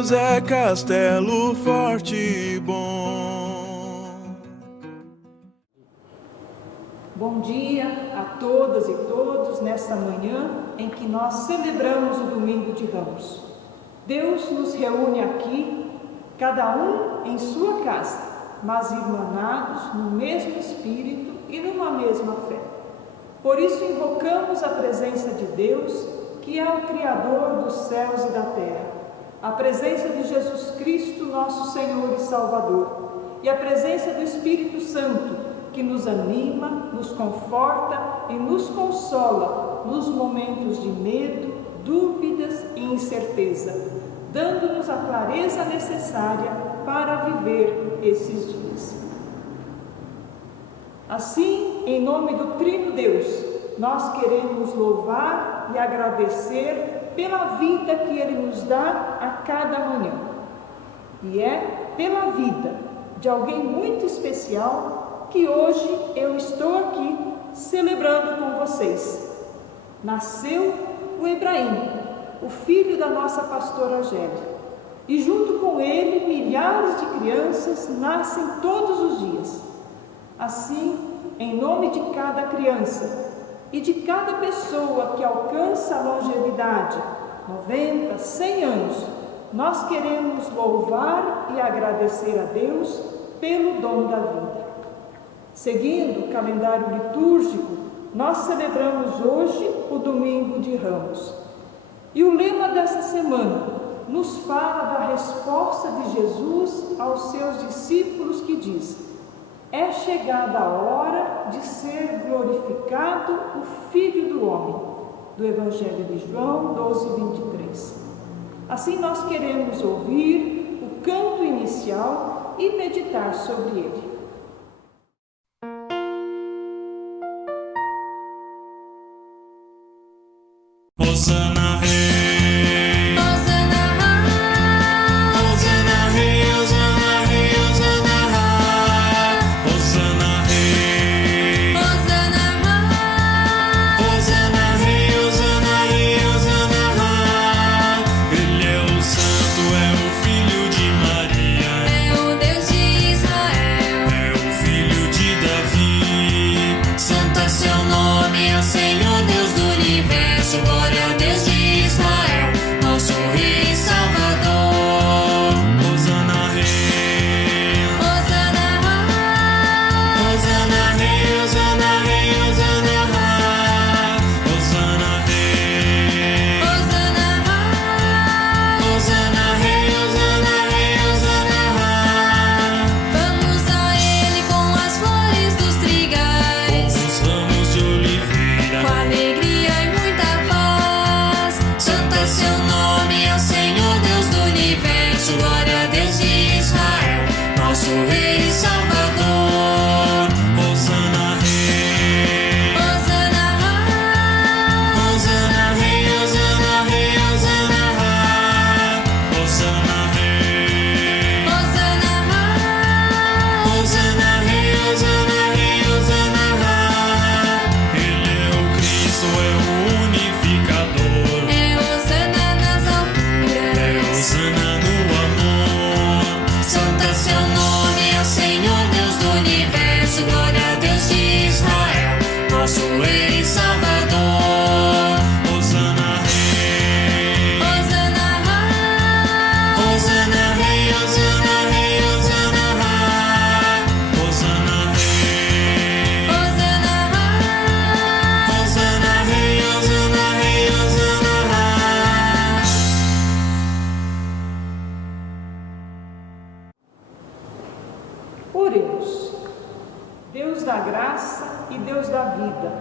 Deus é castelo forte e bom. Bom dia a todas e todos nesta manhã em que nós celebramos o Domingo de Ramos. Deus nos reúne aqui, cada um em sua casa, mas irmanados no mesmo Espírito e numa mesma fé. Por isso invocamos a presença de Deus, que é o Criador dos céus e da terra, a presença de Jesus Cristo, nosso Senhor e Salvador, e a presença do Espírito Santo, que nos anima, nos conforta e nos consola nos momentos de medo, dúvidas e incerteza, dando-nos a clareza necessária para viver esses dias. Assim, em nome do Trino Deus, nós queremos louvar e agradecer pela vida que Ele nos dá a cada manhã. E é pela vida de alguém muito especial que hoje eu estou aqui celebrando com vocês. Nasceu o Ebraim, o filho da nossa pastora Angélica, e junto com ele milhares de crianças nascem todos os dias. Assim, em nome de cada criança e de cada pessoa que alcança a longevidade, 90, 100 anos, nós queremos louvar e agradecer a Deus pelo dom da vida. Seguindo o calendário litúrgico, nós celebramos hoje o Domingo de Ramos. E o lema dessa semana nos fala da resposta de Jesus aos seus discípulos, que diz: é chegada a hora de ser glorificado o Filho do Homem, do Evangelho de João 12:23. Assim nós queremos ouvir o canto inicial e meditar sobre ele. Hosana Rei, Hosana Rei, Hosana Rei, Hosana Rei, Hosana Rei, Hosana Rei, Hosana Rei. Ele é o Santo, é o Filho de Maria, é o Deus de Israel, é o Filho de Davi. santo é seu nome, é o Senhor Deus do universo. Glória a Deus de Israel, nosso Rei Salvador. Hosana Rei, Hosana, Hosana Rei, Hosana Rei, Hosana Rei, Hosana Rei, Hosana, Hosana Rei, Hosana Rei, Hosana Rei. vamos a Ele com as flores dos Com trigais, os ramos de oliveira, com alegria e muita paz. Santo é seu nome, é o Senhor Deus do universo. Glória a Deus de Israel, nosso Rei Salvador. Hosana Rei, Hosana, Hosana Rei, Hosana Rei, Hosana Rei, Hosana Rei, Hosana, Hosana Rei, Hosana Rei, Hosana Rei. Ele é o Cristo, é o unificador, é Hosana nas é alturas. Hosana no amor. Santo é seu nome, é o Senhor Deus do universo. Glória a Deus de Israel, nosso Rei Salvador. Hosana Rei, Hosana, Hosana Rei, Hosana Rei, Hosana Rei, Hosana Rei, Hosana, Hosana Rei, Hosana Rei, Hosana Rei. Oremos. Deus da graça e Deus da vida,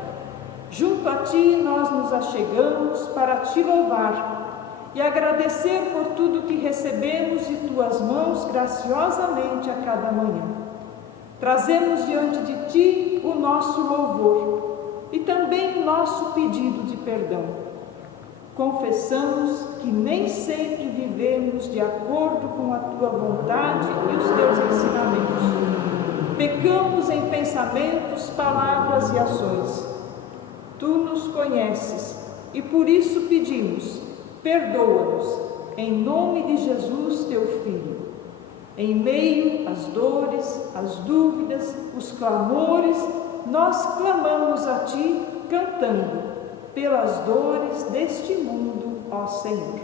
junto a Ti nós nos achegamos para Te louvar e agradecer por tudo que recebemos de Tuas mãos graciosamente a cada manhã. Trazemos diante de Ti o nosso louvor e também o nosso pedido de perdão. Confessamos que nem sempre vivemos de acordo com a Tua vontade e os Teus ensinamentos. Pecamos em pensamentos, palavras e ações. Tu nos conheces e por isso pedimos, perdoa-nos, em nome de Jesus, teu Filho. Em meio às dores, às dúvidas, os clamores, nós clamamos a Ti, cantando, pelas dores deste mundo, ó Senhor.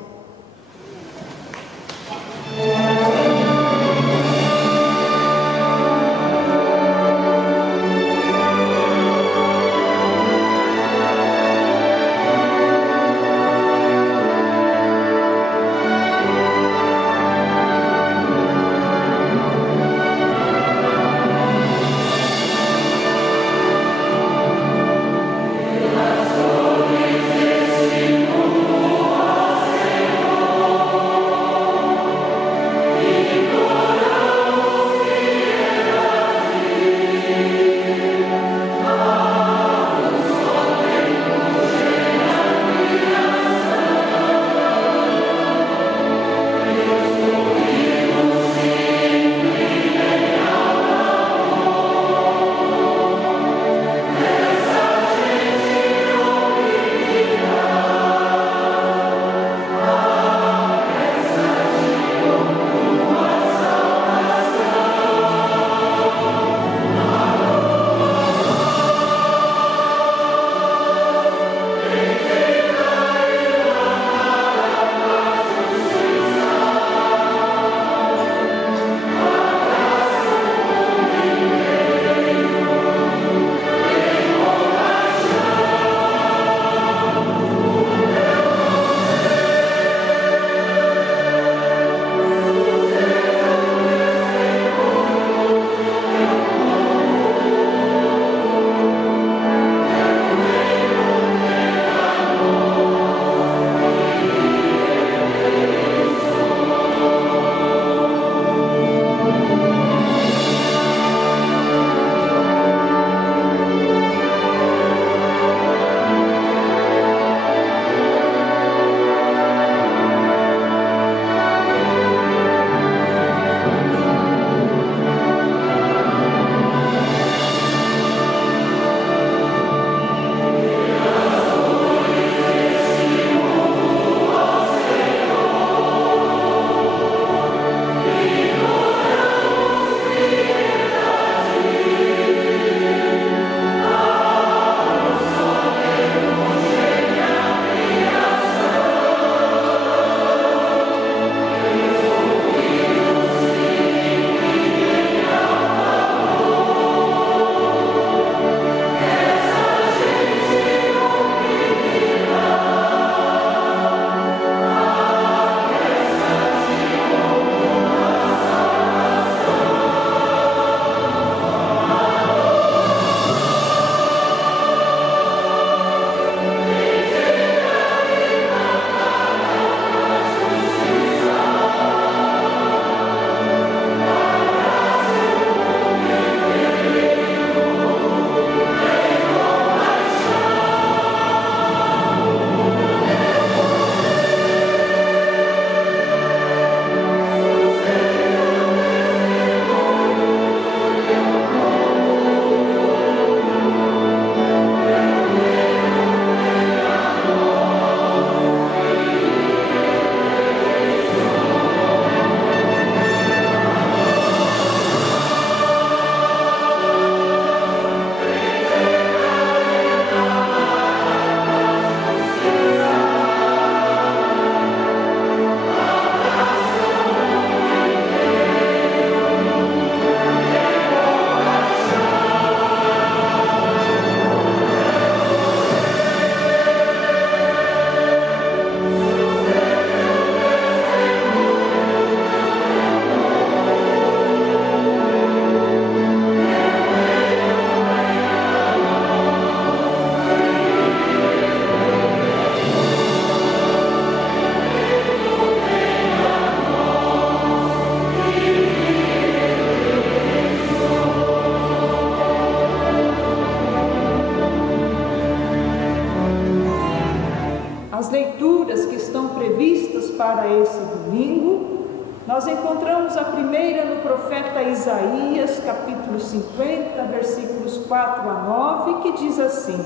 para esse domingo, nós encontramos a primeira no profeta Isaías, capítulo 50, versículos 4 a 9, que diz assim: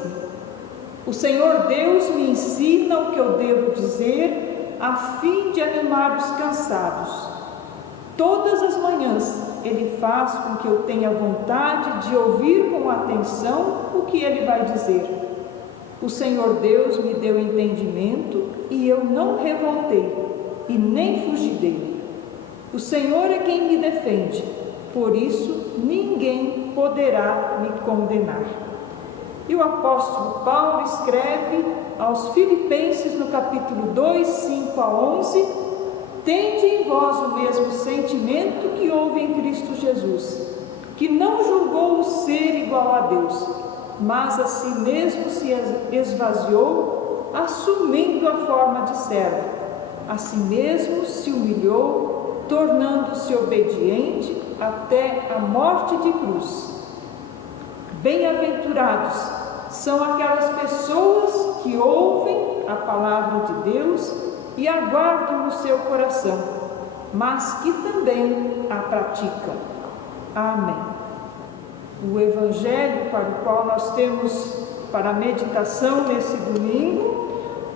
O Senhor Deus me ensina o que eu devo dizer, a fim de animar os cansados. Todas as manhãs Ele faz com que eu tenha vontade de ouvir com atenção o que Ele vai dizer. O Senhor Deus me deu entendimento e eu não revoltei e nem fugi dele. O Senhor é quem me defende, por isso ninguém poderá me condenar. E o apóstolo Paulo escreve aos Filipenses no capítulo 2, 5 a 11: tende em vós o mesmo sentimento que houve em Cristo Jesus, que não julgou o ser igual a Deus, mas a si mesmo se esvaziou, assumindo a forma de servo. A si mesmo se humilhou, tornando-se obediente até a morte de cruz. Bem-aventurados são aquelas pessoas que ouvem a palavra de Deus e a guardam no seu coração, mas que também a praticam. Amém. O evangelho para o qual nós temos para a meditação nesse domingo,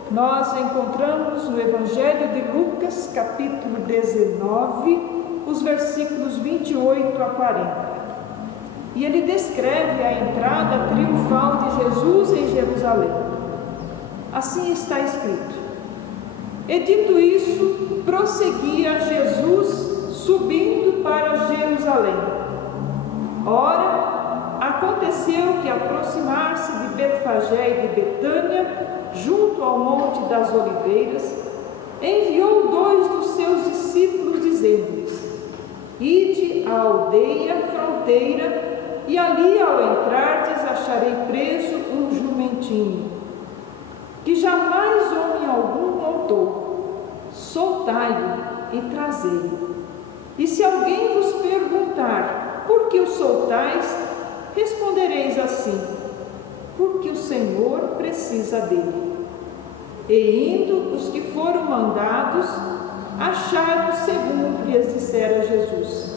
nós encontramos no evangelho de Lucas, capítulo 19, os versículos 28 a 40. E ele descreve a entrada triunfal de Jesus em Jerusalém. Assim está escrito: e dito isso, prosseguia Jesus subindo para Jerusalém. Ora, aconteceu que, aproximar-se de Betfagé e de Betânia, junto ao Monte das Oliveiras, enviou 2 dos seus discípulos, dizendo-lhes: ide à aldeia fronteira, e ali, ao entrardes, acharei preso um jumentinho, que jamais homem algum montou. Soltai-o e trazei-o. E se alguém vos perguntar: por que o soltais? Respondereis assim: porque o Senhor precisa dele. E indo os que foram mandados, acharam segundo lhes dissera Jesus.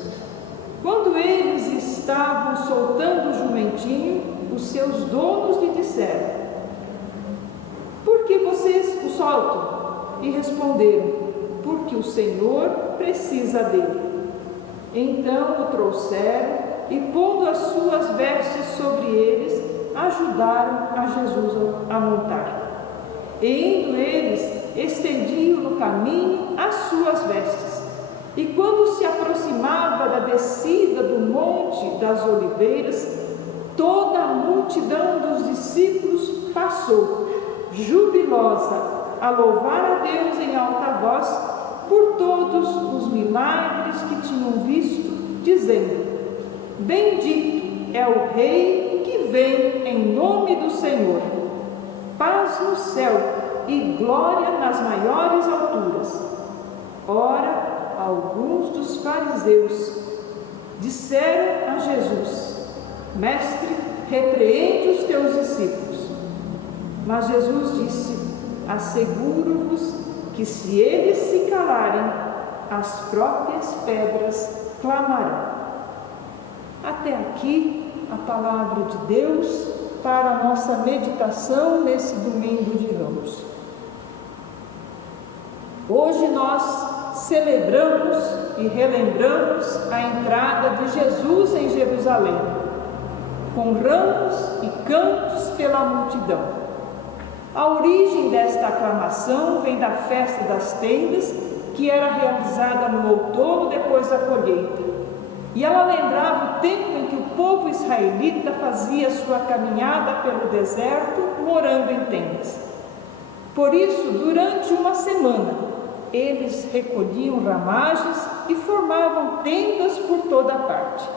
Quando eles estavam soltando o jumentinho, os seus donos lhe disseram: por que vocês o soltam? E responderam: porque o Senhor precisa dele. Então o trouxeram e, pondo as suas vestes sobre eles, ajudaram a Jesus a montar. E indo eles, estendiam no caminho as suas vestes. E quando se aproximava da descida do Monte das Oliveiras, toda a multidão dos discípulos passou, jubilosa, a louvar a Deus em alta voz por todos os milagres que tinham visto, dizendo: bendito é o Rei que vem em nome do Senhor. Paz no céu e glória nas maiores alturas. Ora, alguns dos fariseus disseram a Jesus: mestre, repreende os teus discípulos. Mas Jesus disse: asseguro-vos que se eles se calarem, as próprias pedras clamarão. Até aqui a palavra de Deus para a nossa meditação nesse domingo de Ramos. Hoje nós celebramos e relembramos a entrada de Jesus em Jerusalém, com ramos e cantos pela multidão. A origem desta aclamação vem da festa das tendas, que era realizada no outono depois da colheita. E ela lembrava o tempo em que o povo israelita fazia sua caminhada pelo deserto, morando em tendas. Por isso, durante uma semana, eles recolhiam ramagens e formavam tendas por toda parte.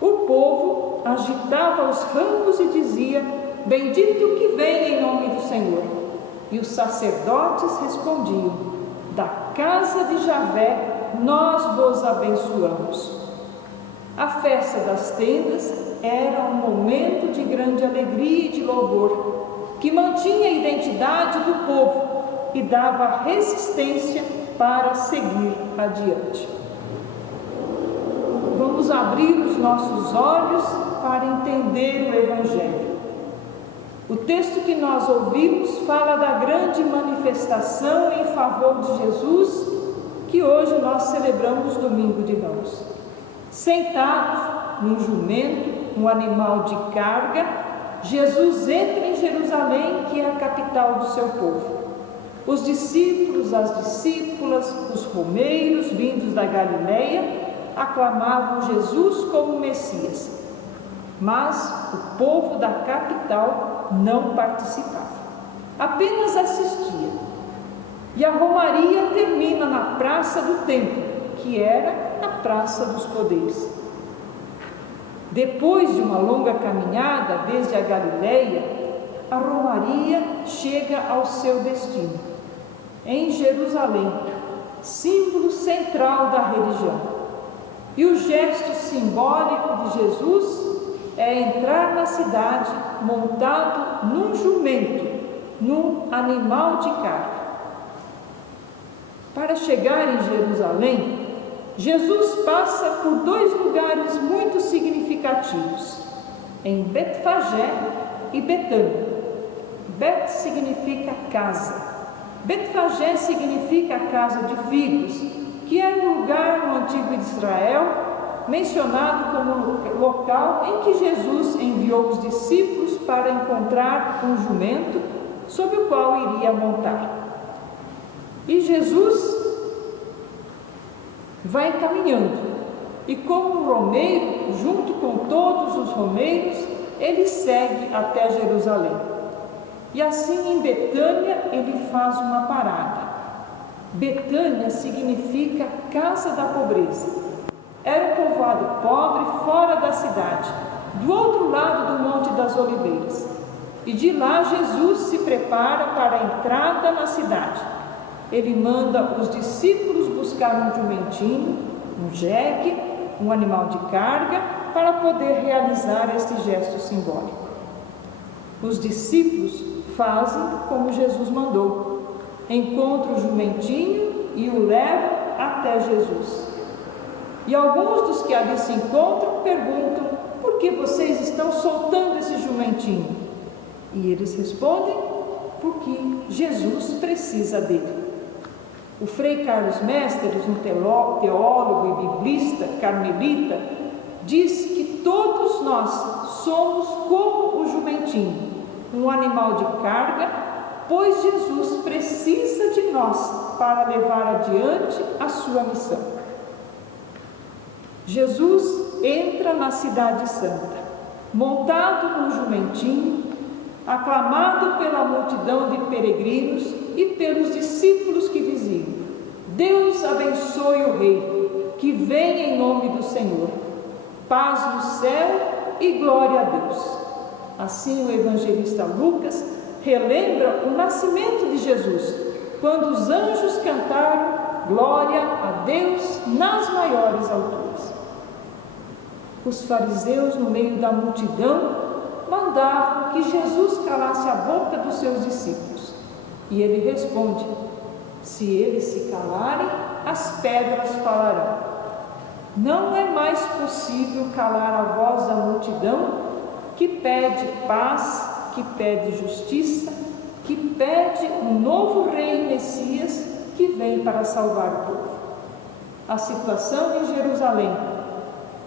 O povo agitava os ramos e dizia: bendito que vem em nome do Senhor. E os sacerdotes respondiam: da casa de Javé nós vos abençoamos. A festa das tendas era um momento de grande alegria e de louvor, que mantinha a identidade do povo e dava resistência para seguir adiante. Vamos abrir os nossos olhos para entender o Evangelho. O texto que nós ouvimos fala da grande manifestação em favor de Jesus, que hoje nós celebramos Domingo de Ramos. Sentado num jumento, um animal de carga, Jesus entra em Jerusalém, que é a capital do seu povo. Os discípulos, as discípulas, os romeiros vindos da Galileia aclamavam Jesus como Messias, mas o povo da capital não participava, apenas assistia. E a romaria termina na Praça do Templo, que era a Praça dos Poderes. Depois de uma longa caminhada desde a Galileia, a romaria chega ao seu destino, em Jerusalém, símbolo central da religião. E o gesto simbólico de Jesus é entrar na cidade montado num jumento, num animal de carga. Para chegar em Jerusalém, Jesus passa por dois lugares muito significativos, em Betfagé e Betânia. Bet significa casa. Betfagé significa a casa de figos, que era um lugar no antigo Israel mencionado como local em que Jesus enviou os discípulos para encontrar um jumento sobre o qual iria montar. E Jesus vai caminhando, e como um romeiro, junto com todos os romeiros, ele segue até Jerusalém. E assim em Betânia ele faz uma parada. Betânia significa casa da pobreza. Era um povoado pobre fora da cidade, do outro lado do Monte das Oliveiras. E de lá Jesus se prepara para a entrada na cidade. Ele manda os discípulos buscar um jumentinho, um jegue, um animal de carga, para poder realizar este gesto simbólico. Os discípulos fazem como Jesus mandou, encontram o jumentinho e o levam até Jesus. E alguns dos que ali se encontram perguntam: por que vocês estão soltando esse jumentinho? E eles respondem: porque Jesus precisa dele. O Frei Carlos Mestres, um teólogo e biblista carmelita, diz que todos nós somos como o jumentinho, um animal de carga, pois Jesus precisa de nós para levar adiante a sua missão. Jesus entra na cidade santa, montado num jumentinho, aclamado pela multidão de peregrinos e pelos discípulos que diziam: Deus abençoe o Rei, que vem em nome do Senhor. Paz no céu e glória a Deus. Assim o evangelista Lucas relembra o nascimento de Jesus, quando os anjos cantaram glória a Deus nas maiores alturas. Os fariseus, no meio da multidão, mandavam que Jesus calasse a boca dos seus discípulos. E ele responde: se eles se calarem, as pedras falarão. Não é mais possível calar a voz da multidão que pede paz, que pede justiça, que pede um novo rei Messias que vem para salvar o povo. A situação em Jerusalém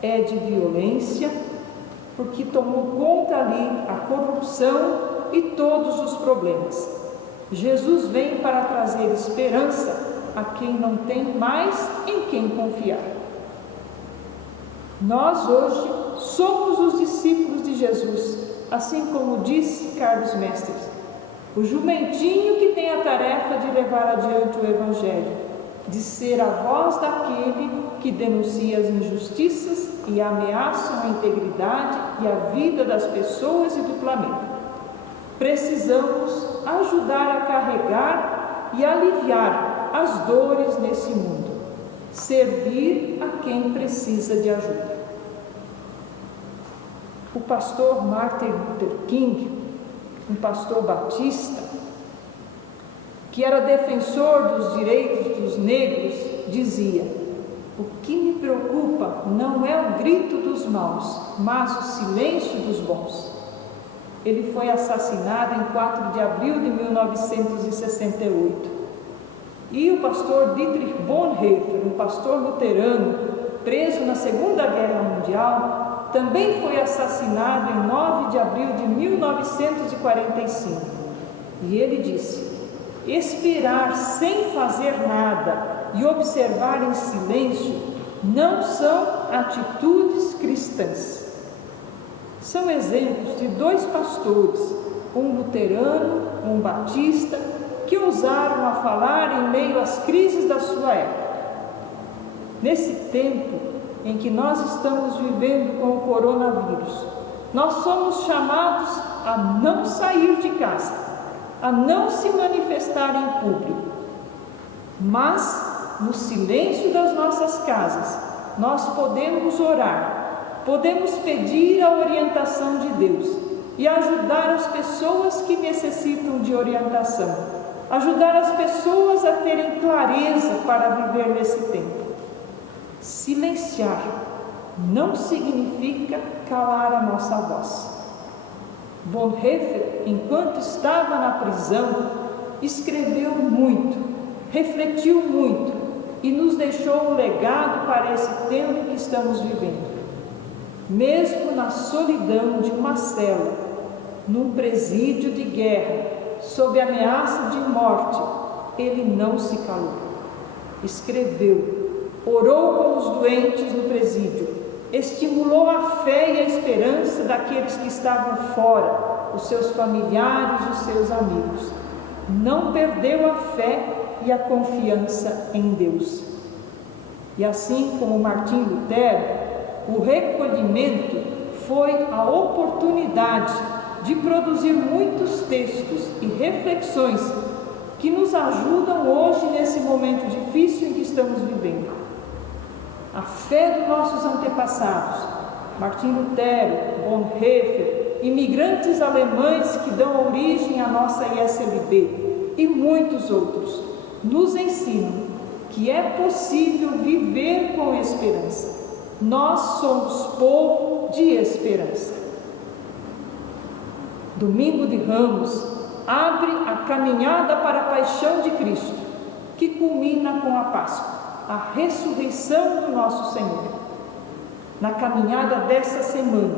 é de violência, porque tomou conta ali a corrupção e todos os problemas. Jesus vem para trazer esperança a quem não tem mais em quem confiar. Nós hoje somos os discípulos de Jesus, assim como disse Carlos Mestres, o jumentinho que tem a tarefa de levar adiante o Evangelho, de ser a voz daquele que denuncia as injustiças e ameaçam a integridade e a vida das pessoas e do planeta. Precisamos ajudar a carregar e aliviar as dores nesse mundo, servir a quem precisa de ajuda. O pastor Martin Luther King, um pastor batista, que era defensor dos direitos dos negros, dizia: o que me preocupa não é o grito dos maus, mas o silêncio dos bons. Ele foi assassinado em 4 de abril de 1968. E o pastor Dietrich Bonhoeffer, um pastor luterano, preso na Segunda Guerra Mundial, também foi assassinado em 9 de abril de 1945. E ele disse: esperar sem fazer nada e observar em silêncio não são atitudes cristãs. São exemplos de 2 pastores, um luterano, um batista, que ousaram a falar em meio às crises da sua época. Nesse tempo em que nós estamos vivendo com o coronavírus, nós somos chamados a não sair de casa, a não se manifestar em público, mas no silêncio das nossas casas nós podemos orar, podemos pedir a orientação de Deus e ajudar as pessoas que necessitam de orientação, ajudar as pessoas a terem clareza para viver nesse tempo. Silenciar não significa calar a nossa voz. Bonhoeffer, enquanto estava na prisão, escreveu muito, refletiu muito e nos deixou um legado para esse tempo que estamos vivendo. Mesmo na solidão de uma cela, num presídio de guerra, sob ameaça de morte, ele não se calou. Escreveu, orou com os doentes no presídio, estimulou a fé e a esperança daqueles que estavam fora, os seus familiares, os seus amigos. Não perdeu a fé e a confiança em Deus. E assim como Martim Lutero, o recolhimento foi a oportunidade de produzir muitos textos e reflexões que nos ajudam hoje nesse momento difícil em que estamos vivendo. A fé dos nossos antepassados, Martim Lutero, Bonhoeffer, imigrantes alemães que dão origem à nossa ISLB e muitos outros, nos ensinam que é possível viver com esperança. Nós somos povo de esperança. Domingo de Ramos abre a caminhada para a paixão de Cristo, que culmina com a Páscoa, a ressurreição do nosso Senhor. Na caminhada dessa semana,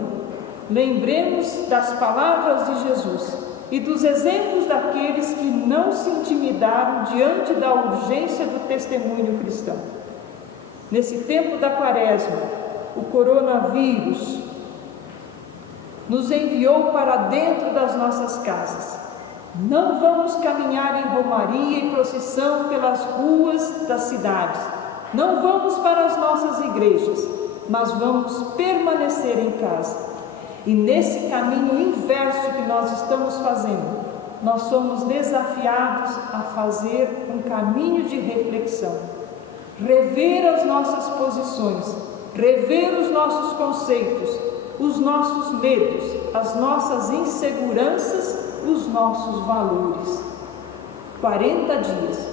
lembremos das palavras de Jesus e dos exemplos daqueles que não se intimidaram diante da urgência do testemunho cristão. Nesse tempo da Quaresma, o coronavírus nos enviou para dentro das nossas casas. Não vamos caminhar em romaria e procissão pelas ruas das cidades. Não vamos para as nossas igrejas, mas vamos permanecer em casa. E nesse caminho inverso que nós estamos fazendo, nós somos desafiados a fazer um caminho de reflexão, rever as nossas posições, rever os nossos conceitos, os nossos medos, as nossas inseguranças, os nossos valores. 40 dias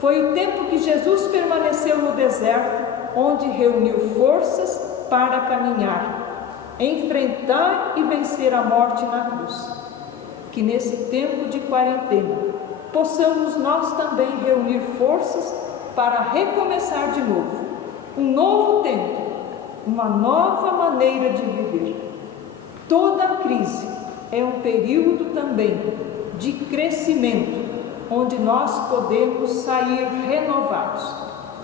foi o tempo que Jesus permaneceu no deserto, onde reuniu forças para caminhar, enfrentar e vencer a morte na cruz. Que nesse tempo de quarentena possamos nós também reunir forças para recomeçar de novo, um novo tempo, uma nova maneira de viver. Toda crise é um período também de crescimento, onde nós podemos sair renovados.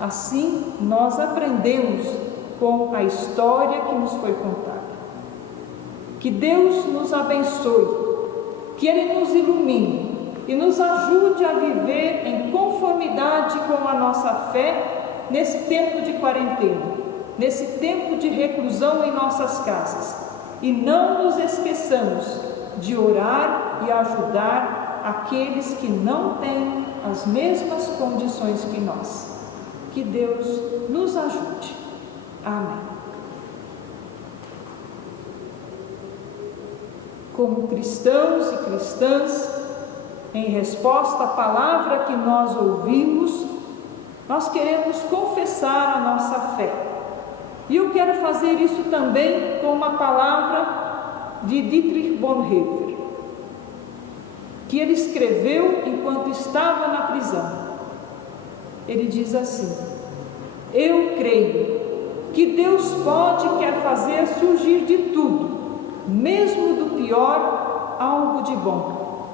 Assim, nós aprendemos com a história que nos foi contada. Que Deus nos abençoe, que Ele nos ilumine e nos ajude a viver em conformidade com a nossa fé nesse tempo de quarentena, nesse tempo de reclusão em nossas casas. E não nos esqueçamos de orar e ajudar aqueles que não têm as mesmas condições que nós. Que Deus nos ajude. Amém. Como cristãos e cristãs, em resposta à palavra que nós ouvimos, nós queremos confessar a nossa fé. E eu quero fazer isso também com uma palavra de Dietrich Bonhoeffer. que ele escreveu enquanto estava na prisão. Ele diz assim: eu creio que Deus pode e quer fazer surgir de tudo, mesmo do pior, algo de bom.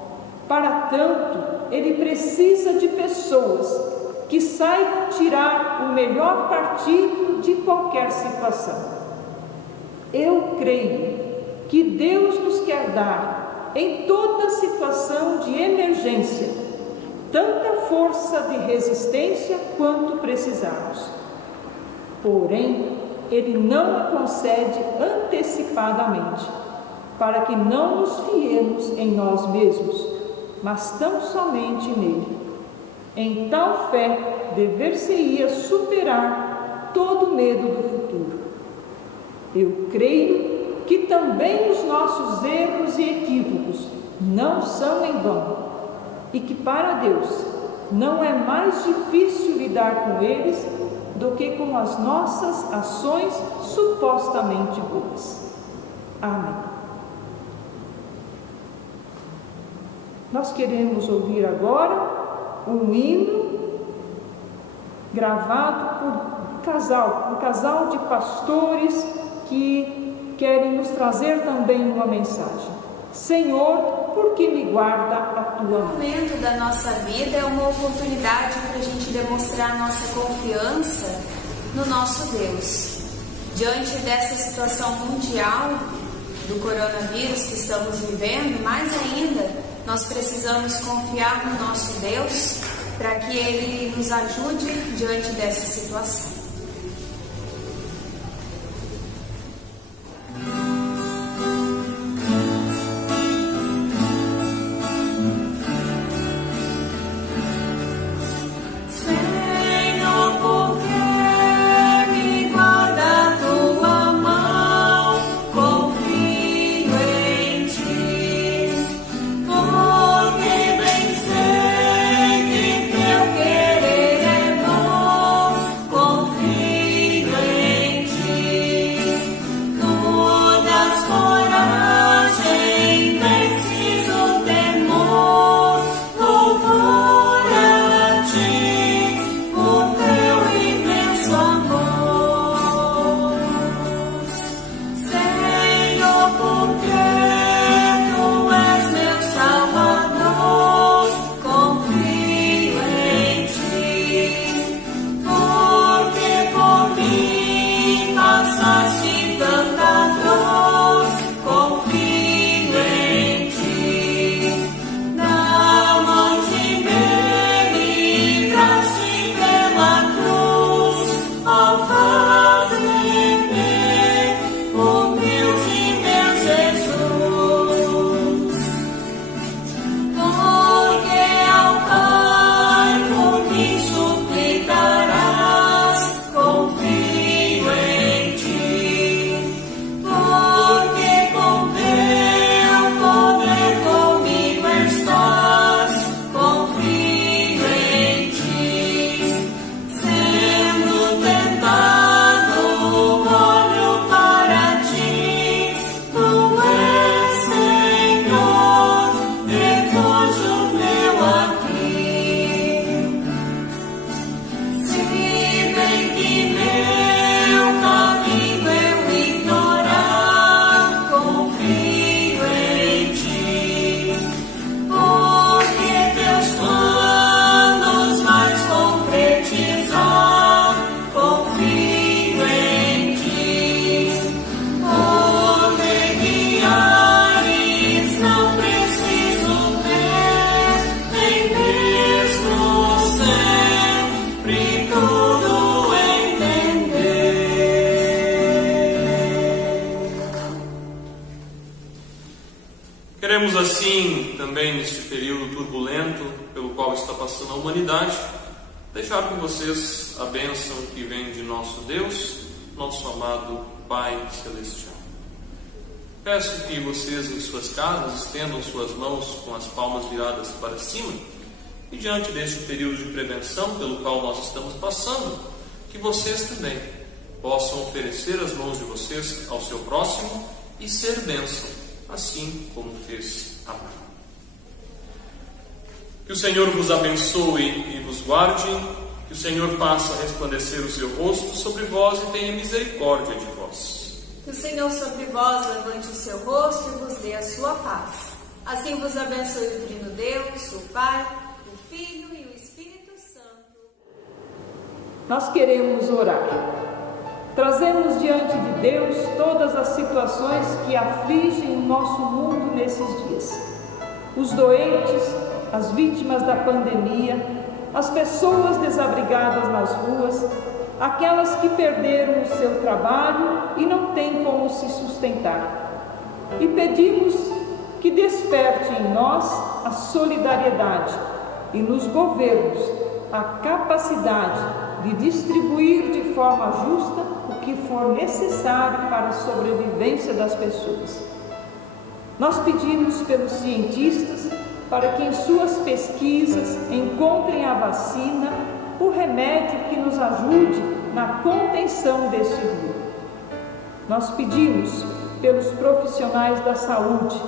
Para tanto, ele precisa de pessoas que saibam tirar o melhor partido de qualquer situação. Eu creio que Deus nos quer dar, em toda situação de emergência, tanta força de resistência quanto precisarmos. Porém, Ele não a concede antecipadamente, para que não nos fiemos em nós mesmos, mas tão somente nele. Em tal fé, dever-se-ia superar todo medo do futuro. Eu creio que também os nossos erros e equívocos não são em vão, e que para Deus não é mais difícil lidar com eles do que com as nossas ações supostamente boas. Amém. Nós queremos ouvir agora um hino gravado por um casal de pastores que querem nos trazer também uma mensagem. Senhor, por que me guarda a tua mão? O momento da nossa vida é uma oportunidade para a gente demonstrar nossa confiança no nosso Deus. Diante dessa situação mundial do coronavírus que estamos vivendo, mais ainda, nós precisamos confiar no nosso Deus para que Ele nos ajude diante dessa situação. Queremos assim, também neste período turbulento pelo qual está passando a humanidade, deixar com vocês a bênção que vem de nosso Deus, nosso amado Pai Celestial. Peço que vocês em suas casas estendam suas mãos com as palmas viradas para cima e diante deste período de prevenção pelo qual nós estamos passando, que vocês também possam oferecer as mãos de vocês ao seu próximo e ser bênção, assim como fez Abraão. Que o Senhor vos abençoe e vos guarde, que o Senhor faça resplandecer o seu rosto sobre vós e tenha misericórdia de vós. Que o Senhor sobre vós levante o seu rosto e vos dê a sua paz. Assim vos abençoe o Trino Deus, o Pai, o Filho e o Espírito Santo. Nós queremos orar. Trazemos diante de Deus todas as situações que afligem o nosso mundo nesses dias. Os doentes, as vítimas da pandemia, as pessoas desabrigadas nas ruas, aquelas que perderam o seu trabalho e não têm como se sustentar. E pedimos que desperte em nós a solidariedade e nos governos a capacidade de distribuir de forma justa o que for necessário para a sobrevivência das pessoas. Nós pedimos pelos cientistas para que em suas pesquisas encontrem a vacina, o remédio que nos ajude na contenção deste vírus. Nós pedimos pelos profissionais da saúde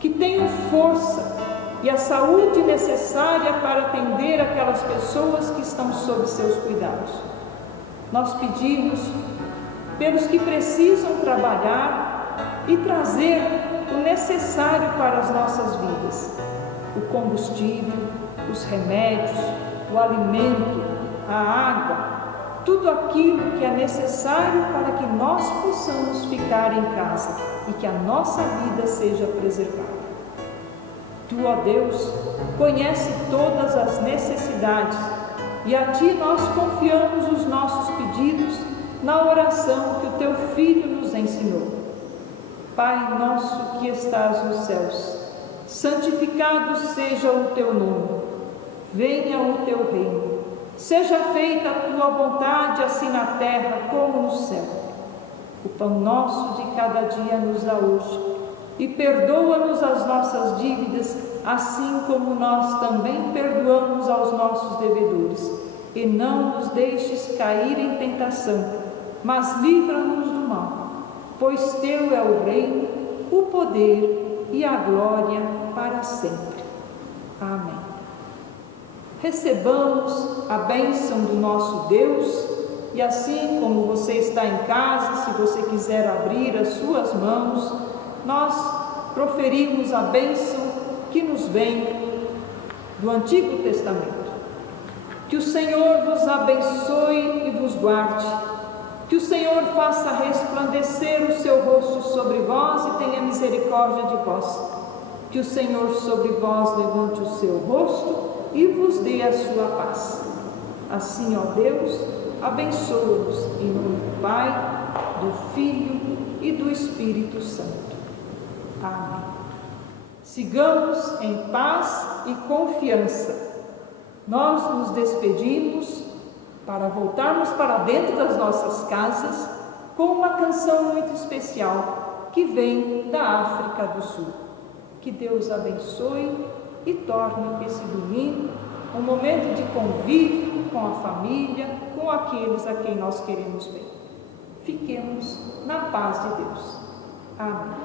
que tenham força e a saúde necessária para atender aquelas pessoas que estão sob seus cuidados. Nós pedimos pelos que precisam trabalhar e trazer o necessário para as nossas vidas: o combustível, os remédios, o alimento, a água, tudo aquilo que é necessário para que nós possamos ficar em casa e que a nossa vida seja preservada. Tu, ó Deus, conhece todas as necessidades e a Ti nós confiamos os nossos pedidos na oração que o Teu Filho nos ensinou. Pai nosso que estás nos céus, santificado seja o Teu nome, venha o Teu reino, seja feita a Tua vontade, assim na terra como no céu. O pão nosso de cada dia nos dá hoje, e perdoa-nos as nossas dívidas, assim como nós também perdoamos aos nossos devedores. E não nos deixes cair em tentação, mas livra-nos do mal, pois Teu é o reino, o poder e a glória para sempre. Amém. Recebamos a bênção do nosso Deus e assim como você está em casa, se você quiser abrir as suas mãos, nós proferimos a bênção que nos vem do Antigo Testamento. Que o Senhor vos abençoe e vos guarde. Que o Senhor faça resplandecer o seu rosto sobre vós e tenha misericórdia de vós. Que o Senhor sobre vós levante o seu rosto e vos dê a sua paz. Assim, ó Deus, abençoa-nos em nome do Pai, do Filho e do Espírito Santo. Amém. Sigamos em paz e confiança. Nós nos despedimos para voltarmos para dentro das nossas casas com uma canção muito especial que vem da África do Sul. Que Deus abençoe e torne esse domingo um momento de convívio com a família, com aqueles a quem nós queremos bem. Fiquemos na paz de Deus. Amém.